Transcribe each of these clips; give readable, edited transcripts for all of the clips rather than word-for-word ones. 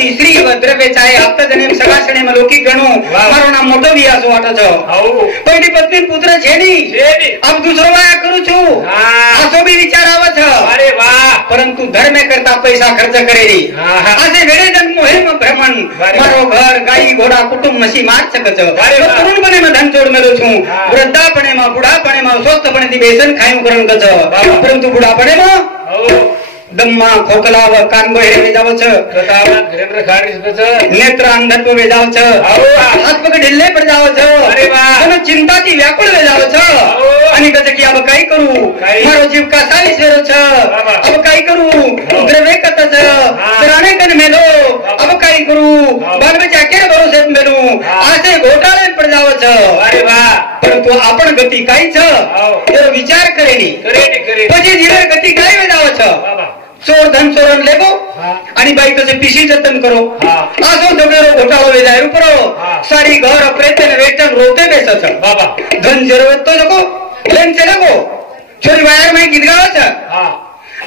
संपत्ति श्री व द्रव्य चाहे आपता जने सगासणे में लौकिक गणो मारो नाम मोटो भी आसो वाटो छो पहली पत्नी पुत्र छे नी अब दूसरो वाया करू छु आसो भी विचार आवे छ अरे वाह परंतु धर्म करता पैसा खर्च करेली आसे वेळे जन मोहे में भ्रमण मारो घर गाई घोड़ा कुटुंब नसी मार सक छ तरुण बने में धन छोड़ मेलो छु वृद्धापणे में बुढ़ापणे में स्वस्थपणे थी बेसन खायू करन क छ परंतु बुढ़ापणे में दम्मा खोकला व कान बहेरे जाव छ नेत्र अंधत्व वे जाव छ हाथ पग ढिल्ले पर जाव छ अरे वाह मन चिंता थी व्याकुळ वे जाव छ आणि कसे की अब काय करू मारो जीव का साली सेरो छ अब काय करू द्रव्य कत छ सराणे कन मेलो अब काय करू बाल बच्चा के भरोसे मेलो आसे घोटाळे पर जाव छ अरे वाह परंतु आपण गती काय छ तेरो विचार करेली પછી જીવન ગતિ काय वे जाव छ चोर धन चोरन लेगो आणि बाई कसे पिशी जतन करो आसो दगेरो घोटाळो वे जाय उपरो सारी घर प्रेतन वेचन रोते बेसच बाबा धन जरूरत तो जको लेन चले गो छोरी वायर में गीत गावत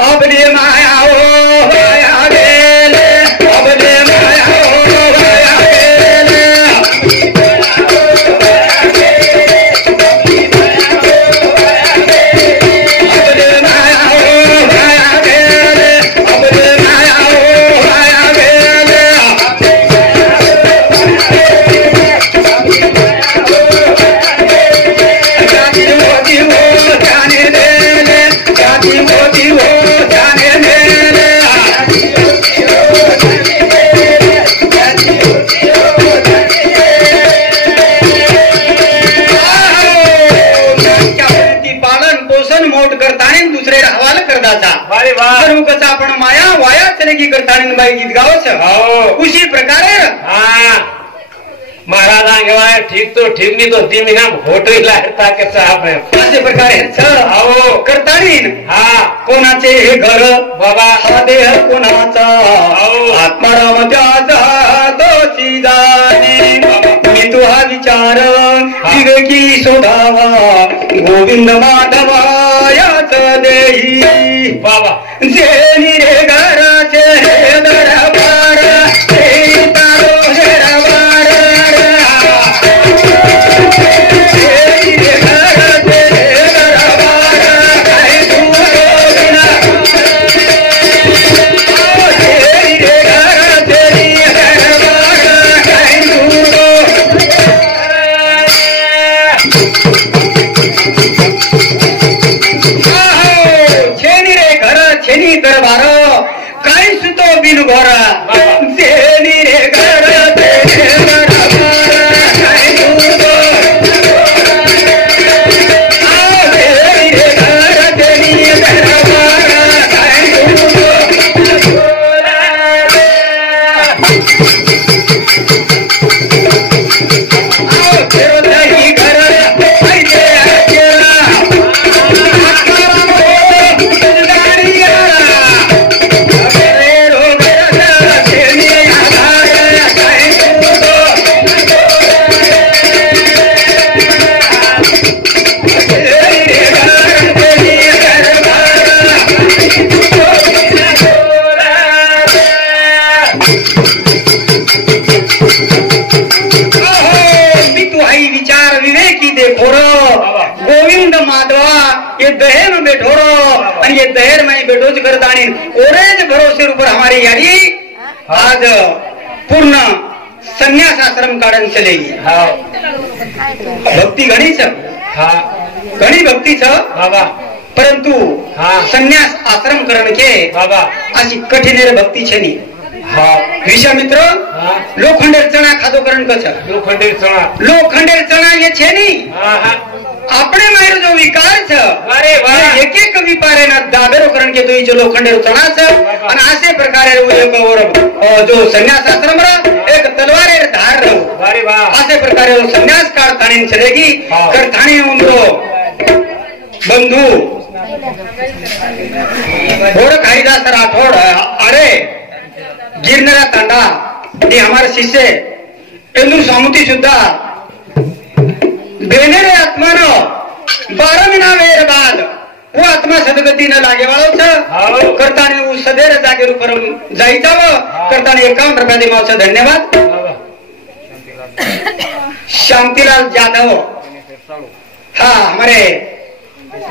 अब दे माया ओ माया गेले अब दे माया ओ माया गेले आपण माया वाया चलेगी करतानी बाई गीत गावच उसी प्रकारे महाराज आगे ठीक तो ठीक नहीं तो 3 महीना होटल लागता के साहब है असे प्रकारे आओ करतानी कोणाचे हे घर बाबा हा देह कोणाचा आत्माराम त्याचा तोची जाणे मी तू हा विचार विवेकी शोधावा गोविंद माधवा याच देही बाबा जेनी रे घराचे दरबार ते तारो दरबार जेनी रे घराचे दरबार काय तू गोविंदा जेनी रे घराचे दरबार काय छेनी दरबार काय सुतो बिन घोरा छेनी रे घर दरबार काय सुतो छेनी रे घर दरबार काय सुतो दही घर गोविंद माधवा ये दहेर में बैठोरो और ये दहेर में बैठो करतानी ओरेज भरोसे ऊपर हमारी यारी आज पूर्ण संन्यास आश्रम काढन चलेगी भक्ति घणी छ घणी भक्ति छ बाबा परंतु संन्यास आश्रम करण के बाबा अशी कठीण भक्ति छे नी विश्वामित्र लोखंडेर चना खाधो करण कछ लोखंडेर चना ये छे नी આપણે મારો જો વિકાર છે અરે વાહ એક એક વિપારે ના દાબેરો કરણ કે તો ઈ જો લોખંડેરો ચણા છે અને આસે પ્રકારે એક ઓર જો સંન્યાસ આશ્રમ રા એક તલવારે ધાર રહો અરે વાહ આસે પ્રકારે સંન્યાસ કાળ થાણી ચલેગી કર થાણી ઉમરો બંધુ गोरख हरिदास राठौड़ अरे गिरनारा तांडा ये हमारे शिष्य इंदू सामुती सुद्धा बेनेरे आत्मान 12 महिना वेळ बाद वो आत्मा सदगती न लागे वाळो छ करताने उ सदैव जागे रूपरम जाई जावं करताने 51 रुपया दे मावचं धन्यवाद शांतिलाल जाधव हाँ हमारे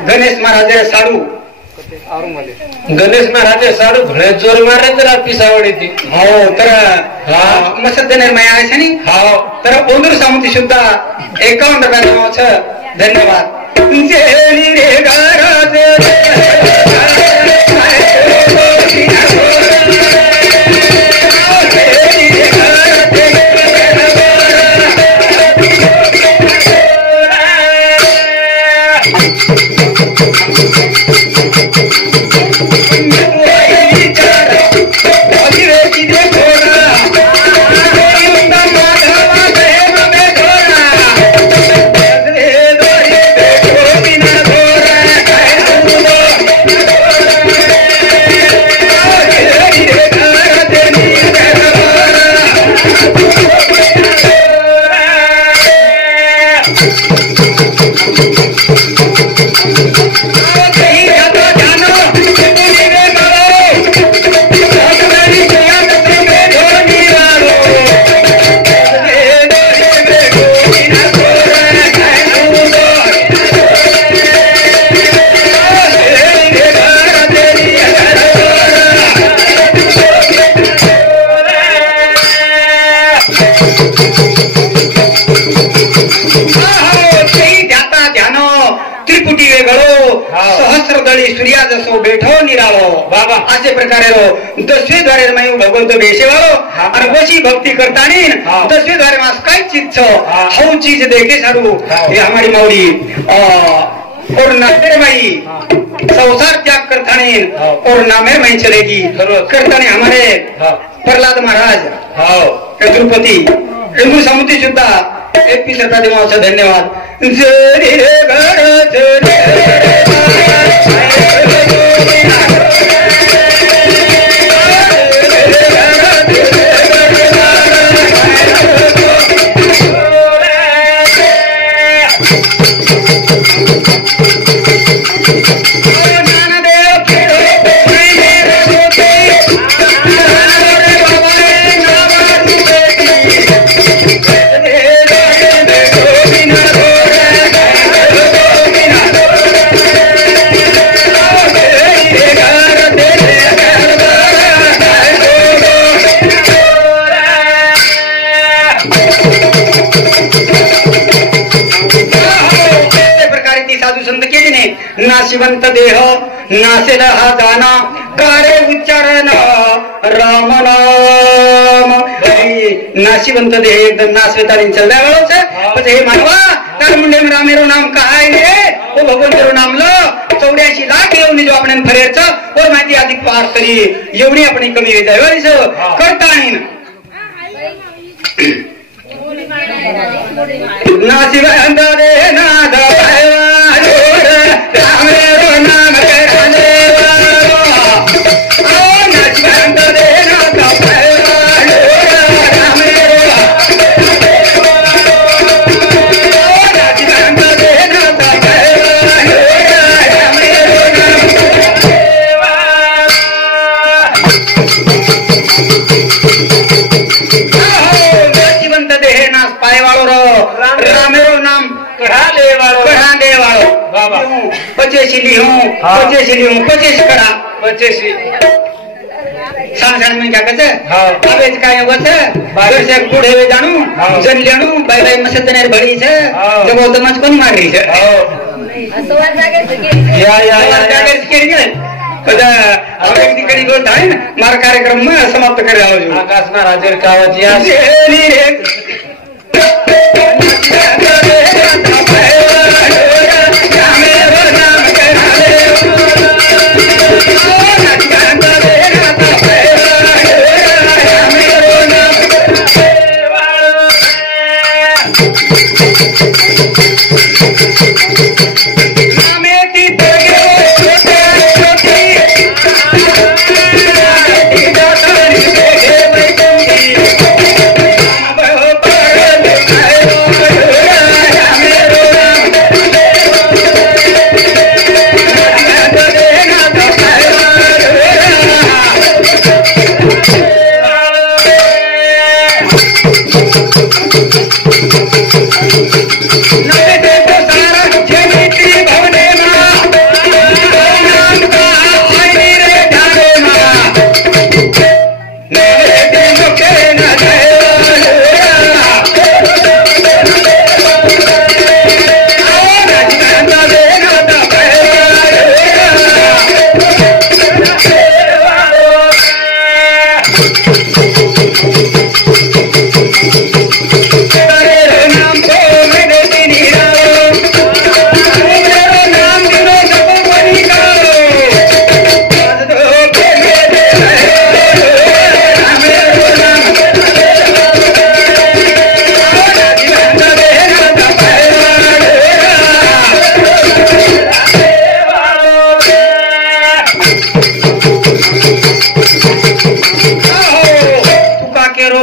गणेश महाराज साडू गणेश महाराज साडू घणे जोर मारे तर पिसावडी ती हो तर मसद निर्मय आहे छनी हो तर ओंदूर सामुती सुद्धा 51 रुपया दे मावचं धन्यवाद जेली रे घरात सूर्या जसो बैठो निरालो बाबा असे प्रकारे रो दसवे द्वारे मायू भगवंत बेसेवालो आणि वशी भक्ती करतानी दसवे द्वारे मास काय चीज छ हौ चीज देखे सारू ये हमारी माऊली और नामेर माई संसार त्याग करतानी और नामेर माई चलेगी करतानी हमारे प्रहलाद महाराज द्रुपति हिंदू समुद्री सुद्धा 21 रुपया देवाचा धन्यवाद जय नाशिवंत देह नासेल हा जाना कारे उच्चारण राम नाम नाशिवंत देह एकदम नाशवेतानी चलदा वाळो छे પછી हे मानवा तार मुंडे में रामेरो नाम कहाय ने ओ भगवंतरो नाम लो 84 लाख एवनी जो आपण फरेर छ और माहिती अधिक पार करी एवढी आपण कमी होई जाय वरीस करतानी नाशिवंत देह नाद पचेसी करा पचेसी सांग में क्या कहते अब इस काय होत बागर से बूढ़े वे जानू जन लेणू बाय बाय मसतनेर भड़ी छे जब वो तमच कोन मार रही छे असवार जागे से या जागे से केरी गेल कदा अब एक दिकड़ी गो थाय मार कार्यक्रम में समाप्त करे आवो जो आकाश में राजेर कावजिया सेली रे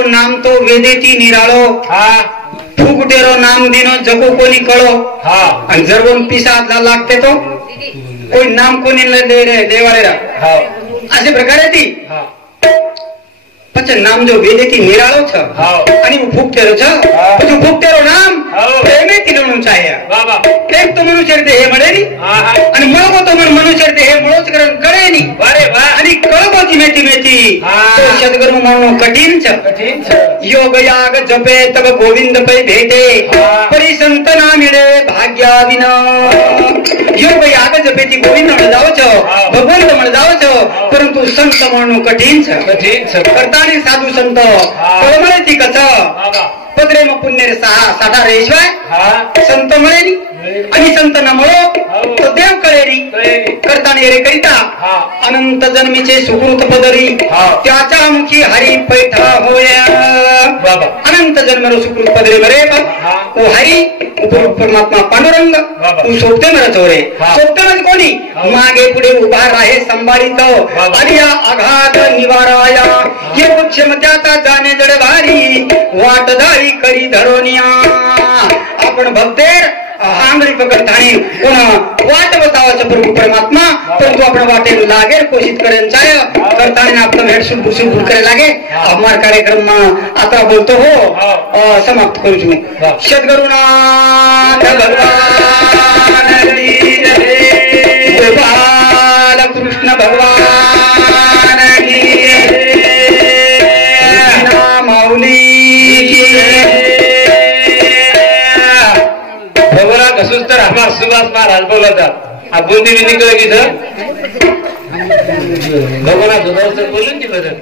नाम तो वेदेती निराळो फुगटेरो नाम दिनो जगो कोणी कळो आणि जर कोण पिसाला लागते तो कोई नाम कोणी दे रे देवाळेरा अशा प्रकारे ती પછી નામ જો વેદેથી નિરાળો છે અને ફૂગટેરો છે પછી ફૂગટેરો નામ પ્રેમેથી લેવાનું ચાહે એક તો મનુષ્ય દેહ મળે ની અને મળવો તો મનુષ્ય દેહ મળો જ કરે ની અને કળવો ધીમે ધીમેથી તો સદગુરુ મળવું કઠિન છે યોગ યાગ જપે તબ ગોવિંદ પૈ ભેટે પરી સંત ના મળે ભાગ્યા વિના યોગ યાગ જપેથી ગોવિંદ મળી જાવ છો ભગવંત મળી જાવ છો પરંતુ સંત મળવું કઠિન છે કરતા साधू संत कळमळेती कसं पदरे मग पुण्य साधा रेशिवाय संत मिळे नी आणि संत न मिळो तो देव कळेरी करताना रे करिता अनंत जन्मीचे सुकृत पदरी त्याच्या मुखी हरी पैठा होया अनंत जन्म सुकृत पदरी मरे ओ हरी परमात्मा पांडुरंग तू सोबते मरत हो रे सोबते म्हणजे कोणी मागे पुढे उभा राहे संभाळीत आणि या आघात निवाराया ये क्षमत्याचा जाणे जड भारी वाटदारी करी धरोनिया आपण भक्तेर आंगळी पकडतानी पुन्हा वाट बतावाचं प्रभू परमात्मा परंतु आपण वाटे लागेल कोशिश करेन चाय करताना आपलं भेट सुट करे लागे हमार कार्यक्रम आता बोलतो हो समाप्त करू तुम्ही सद्गुरुनाथ भगवान गोपाल कृष्ण भगवान माऊली कसूच तर हमार सुभाष महाराज बोलतात आपण ती निघलं की सर भगवान बोलून ती बदल